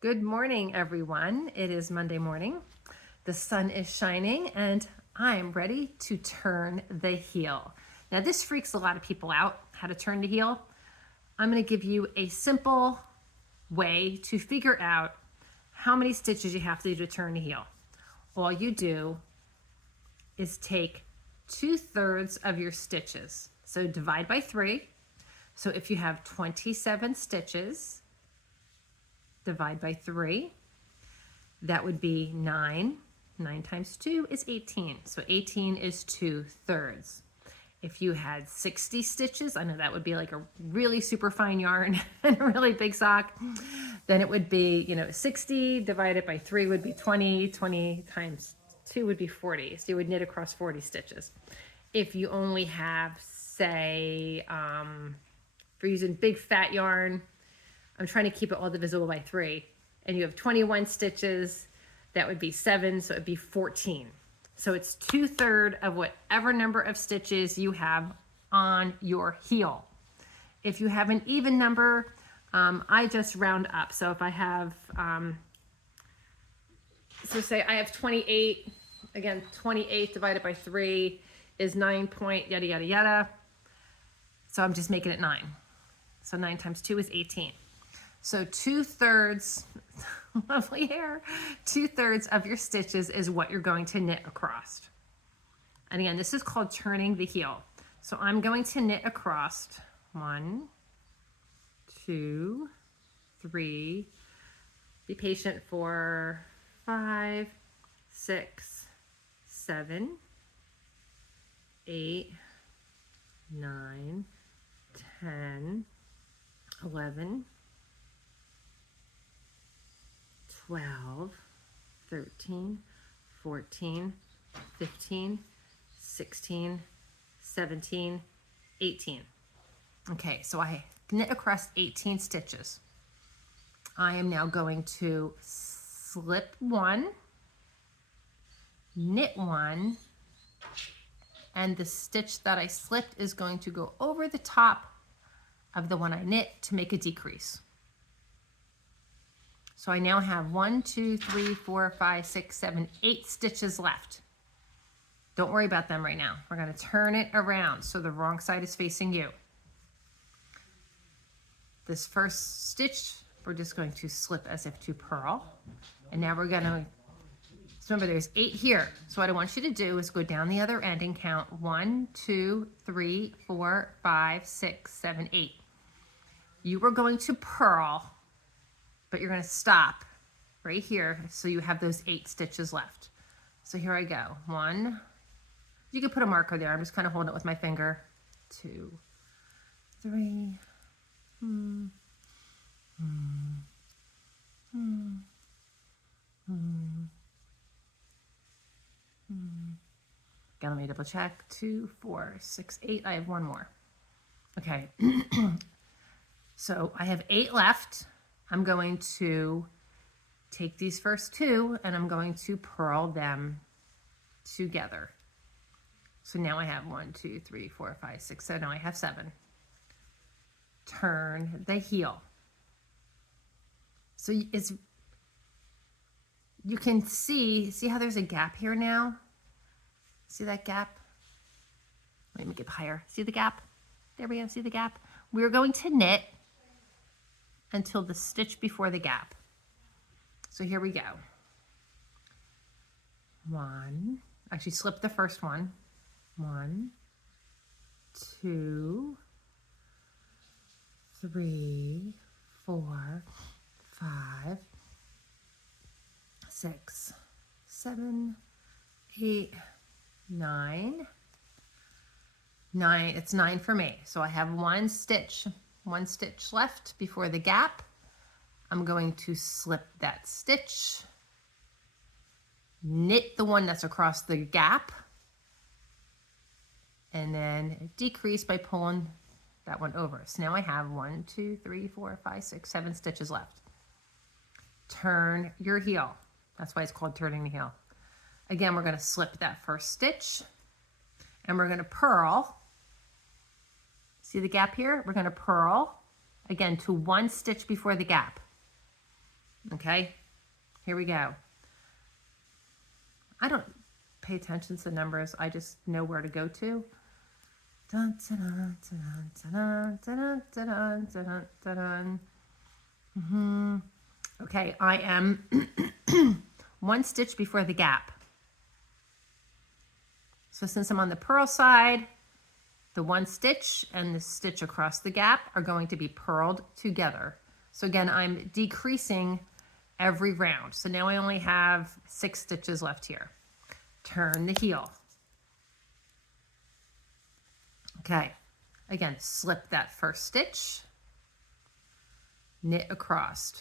Good morning, everyone. It is Monday morning. The sun is shining and I'm ready to turn the heel. Now, this freaks a lot of people out, how to turn the heel. I'm going to give you a simple way to figure out how many stitches you have to do to turn the heel. All you do is take 2/3 of your stitches. So divide by 3. So if you have 27 stitches, divide by 3. That would be 9. 9 times 2 is 18. So 18 is 2/3. If you had 60 stitches, I know that would be like a really super fine yarn and a really big sock, then it would be, 60 divided by 3 would be 20. 20 times 2 would be 40. So you would knit across 40 stitches. If you only have, say, if you're using big fat yarn, I'm trying to keep it all divisible by 3, and you have 21 stitches, that would be 7, so it'd be 14. So it's 2/3 of whatever number of stitches you have on your heel. If you have an even number, I just round up. So if I have, so say I have 28, again, 28 divided by 3 is 9 point yada, yada, yada. So I'm just making it 9. So 9 times 2 is 18. So 2/3, lovely hair, 2/3 of your stitches is what you're going to knit across. And again, this is called turning the heel. So I'm going to knit across 1, 2, 3, be patient for 5, 6, 7, 8, 9, 10, 11, 12, 13, 14, 15, 16, 17, 18. Okay, so I knit across 18 stitches. I am now going to slip 1, knit 1, and the stitch that I slipped is going to go over the top of the one I knit to make a decrease. So I now have 1, 2, 3, 4, 5, 6, 7, 8 stitches left. Don't worry about them right now. We're going to turn it around so the wrong side is facing you. This first stitch, we're just going to slip as if to purl. And now we're going to, so remember there's 8 here. So what I want you to do is go down the other end and count 1, 2, 3, 4, 5, 6, 7, 8. You are going to purl, but you're going to stop right here so you have those 8 stitches left. So here I go. 1, you could put a marker there. I'm just kind of holding it with my finger. 2, 3, Again, let me double check. 2, 4, 6, 8. I have one more. Okay. So I have 8 left. I'm going to take these first 2 and I'm going to purl them together. So now I have 1, 2, 3, 4, 5, 6, 7. Now I have 7. Turn the heel. So it's, you can see how there's a gap here now? See that gap? Let me make it higher. See the gap? There we go. See the gap? We're going to knit until the stitch before the gap. So here we go. 1, actually slip the first one. 1, 2, 3, 4, 5, 6, 7, 8, 9. 9, it's 9 for me. So I have one stitch left before the gap. I'm going to slip that stitch, knit the one that's across the gap, and then decrease by pulling that one over. So now I have 1, 2, 3, 4, 5, 6, 7 stitches left. Turn your heel. That's why it's called turning the heel. Again, we're going to slip that first stitch and we're going to purl. See the gap here? We're going to purl again to one stitch before the gap. Okay, here we go. I don't pay attention to numbers. I just know where to go to. Dun, dun, dun, dun, dun, dun, dun, dun, dun. Okay, I am 1 stitch before the gap. So since I'm on the purl side, the 1 stitch and the stitch across the gap are going to be purled together. So again, I'm decreasing every round. So now I only have 6 stitches left here. Turn the heel. Okay, again, slip that first stitch, knit across.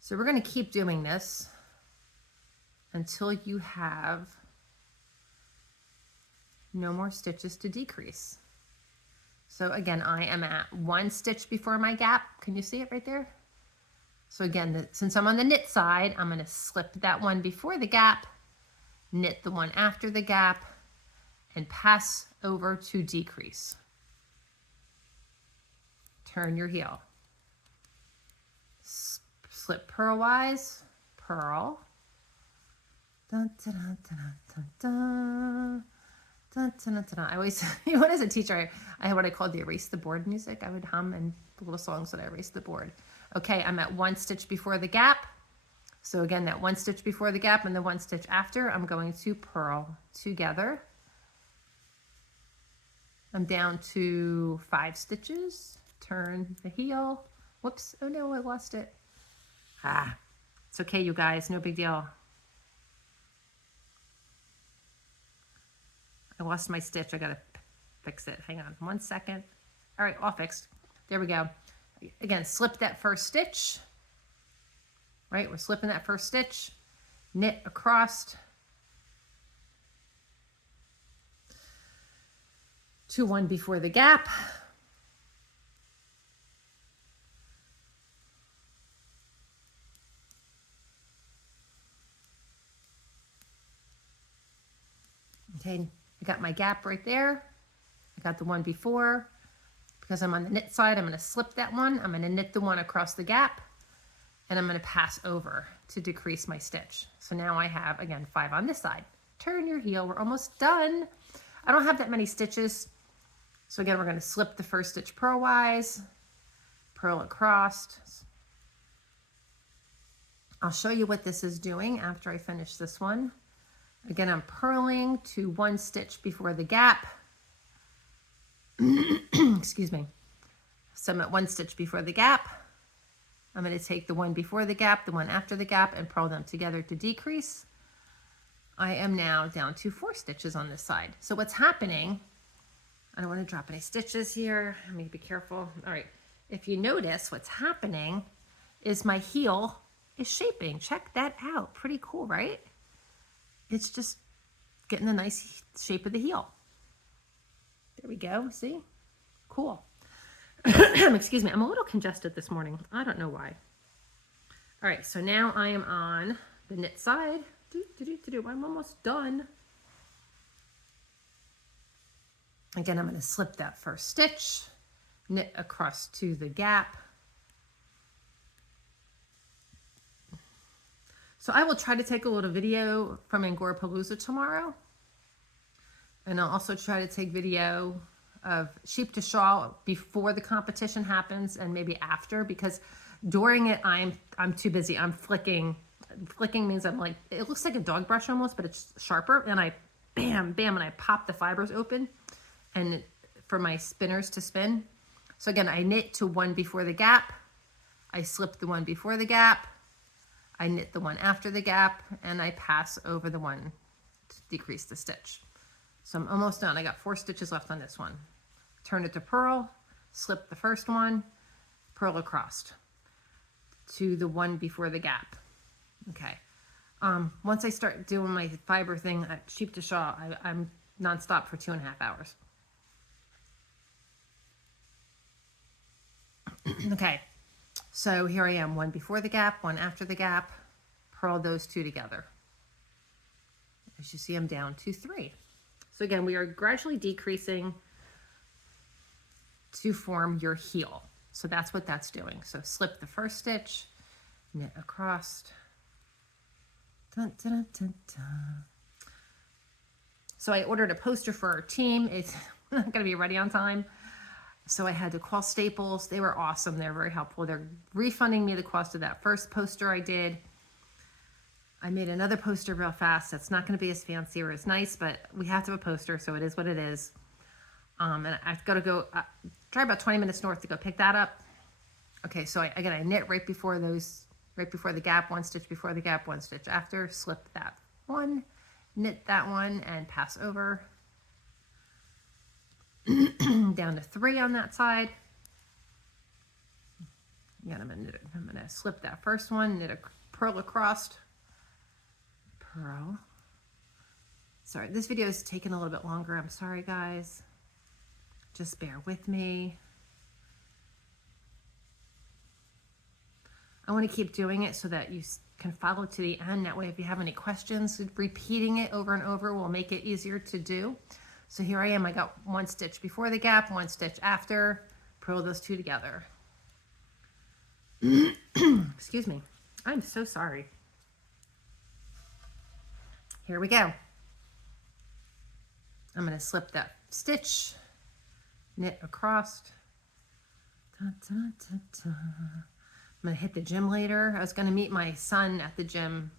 So we're going to keep doing this until you have no more stitches to decrease. So again, I am at 1 stitch before my gap. Can you see it right there? So again, since I'm on the knit side, I'm going to slip that one before the gap, knit the one after the gap, and pass over to decrease. Turn your heel. Slip purlwise, purl. Dun, dun, dun, dun, dun, dun. Dun, dun, dun, dun. I always, when as a teacher, I had what I called the erase the board music. I would hum and little songs that I erase the board. Okay, I'm at 1 stitch before the gap. So again, that 1 stitch before the gap and the 1 stitch after, I'm going to purl together. I'm down to 5 stitches. Turn the heel. Whoops, oh no, I lost it. It's okay, you guys, no big deal. I lost my stitch. I gotta fix it. Hang on 1 second. All right, all fixed. There we go. Again, slip that first stitch. Right, we're slipping that first stitch. Knit across to 1 before the gap. Okay, I got my gap right there. I got the one before. Because I'm on the knit side, I'm going to slip that one. I'm going to knit the one across the gap. And I'm going to pass over to decrease my stitch. So now I have, again, 5 on this side. Turn your heel. We're almost done. I don't have that many stitches. So again, we're going to slip the first stitch purlwise, purl across. I'll show you what this is doing after I finish this one. Again, I'm purling to 1 stitch before the gap. Excuse me. So I'm at 1 stitch before the gap. I'm going to take the one before the gap, the one after the gap, and purl them together to decrease. I am now down to 4 stitches on this side. So what's happening, I don't want to drop any stitches here. Let me be careful. All right. If you notice, what's happening is my heel is shaping. Check that out. Pretty cool, right? It's just getting the nice shape of the heel. There we go. See? Cool. Excuse me. I'm a little congested this morning. I don't know why. All right. So now I am on the knit side. I'm almost done. Again, I'm going to slip that first stitch, knit across to the gap. So I will try to take a little video from Angorapalooza tomorrow. And I'll also try to take video of sheep to shawl before the competition happens and maybe after, because during it I'm too busy. I'm flicking. Flicking means I'm like, it looks like a dog brush almost, but it's sharper. And I bam, bam, and I pop the fibers open and for my spinners to spin. So again, I knit to 1 before the gap. I slip the one before the gap. I knit the one after the gap, and I pass over the one to decrease the stitch. So I'm almost done. I got 4 stitches left on this one. Turn it to purl, slip the first one, purl across to the one before the gap. Okay. Once I start doing my fiber thing at sheep to shawl, I'm nonstop for 2.5 hours. Okay. So here I am, 1 before the gap, 1 after the gap, purl those 2 together. As you see, I'm down to 3. So again, we are gradually decreasing to form your heel. So that's what that's doing. So slip the first stitch, knit across. Dun, dun, dun, dun, dun. So I ordered a poster for our team. It's not going to be ready on time. So I had to call Staples. They were awesome. They're very helpful. They're refunding me the cost of that first poster I did. I made another poster real fast. That's not going to be as fancy or as nice, but we have to have a poster, so it is what it is. And I've got to go drive about 20 minutes north to go pick that up. Okay, so I knit right before the gap, one stitch before the gap, one stitch after, slip that one, knit that one, and pass over. Down to 3 on that side. Again, I'm gonna slip that first one, knit a purl across, purl. Sorry, this video is taking a little bit longer. I'm sorry, guys. Just bear with me. I want to keep doing it so that you can follow to the end. That way, if you have any questions, repeating it over and over will make it easier to do. So here I am. I got one stitch before the gap, one stitch after. Purl those two together. Excuse me. I'm so sorry. Here we go. I'm going to slip that stitch, knit across. Da, da, da, da. I'm going to hit the gym later. I was going to meet my son at the gym,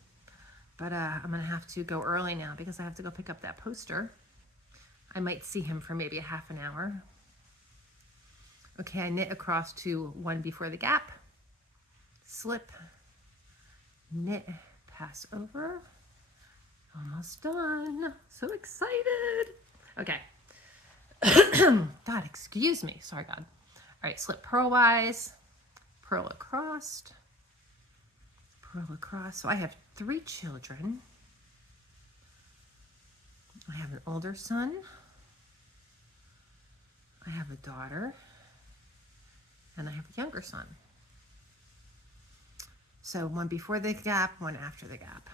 but I'm going to have to go early now because I have to go pick up that poster. I might see him for maybe a half an hour. Okay, I knit across to one before the gap, slip, knit, pass over. Almost done. So excited. Okay. God, excuse me. Sorry, God. All right, slip purlwise, purl across, purl across. So I have 3 children. I have an older son. I have a daughter. And I have a younger son. So one before the gap, one after the gap.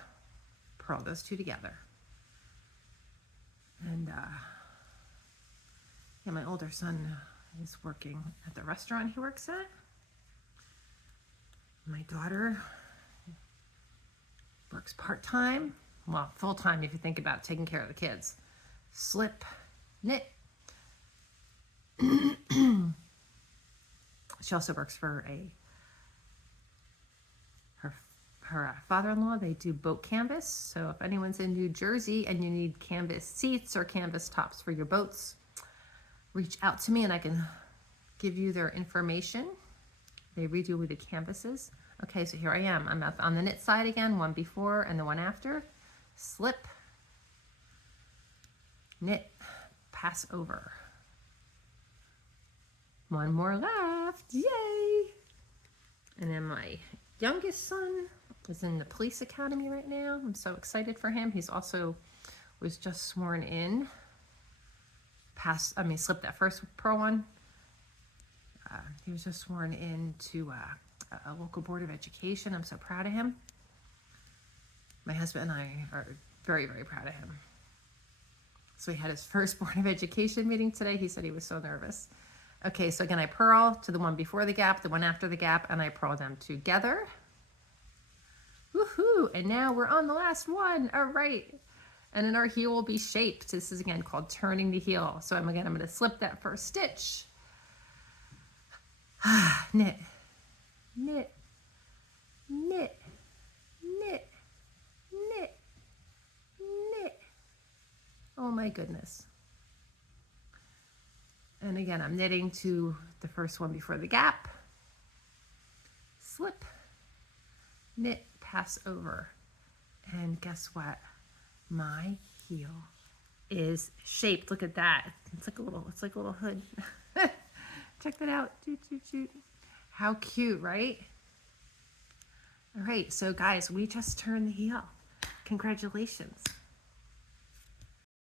Purl those two together. And yeah, my older son is working at the restaurant he works at. My daughter works part-time, well, full-time if you think about taking care of the kids. Slip, knit. She also works for her father-in-law. They do boat canvas. So if anyone's in New Jersey and you need canvas seats or canvas tops for your boats, reach out to me and I can give you their information. They redo the canvases. Okay, so here I am. I'm up on the knit side again, one before and the one after. Slip, knit, pass over. One more left, yay! And then my youngest son is in the police academy right now. I'm so excited for him. He's also was just sworn in. Slip that first purl one. He was just sworn in to a local board of education. I'm so proud of him. My husband and I are very, very proud of him. So he had his first board of education meeting today. He said he was so nervous. Okay, so again, I purl to the one before the gap, the one after the gap, and I purl them together. Woohoo! And now we're on the last one. All right. And then our heel will be shaped. This is again called turning the heel. So I'm going to slip that first stitch. Knit, knit, knit, knit, knit, knit. Oh my goodness. And again, I'm knitting to the first one before the gap. Slip, knit, pass over. And guess what? My heel is shaped. Look at that. It's like a little hood. Check that out. Toot, toot, toot. How cute, right? All right, so guys, we just turned the heel. Congratulations.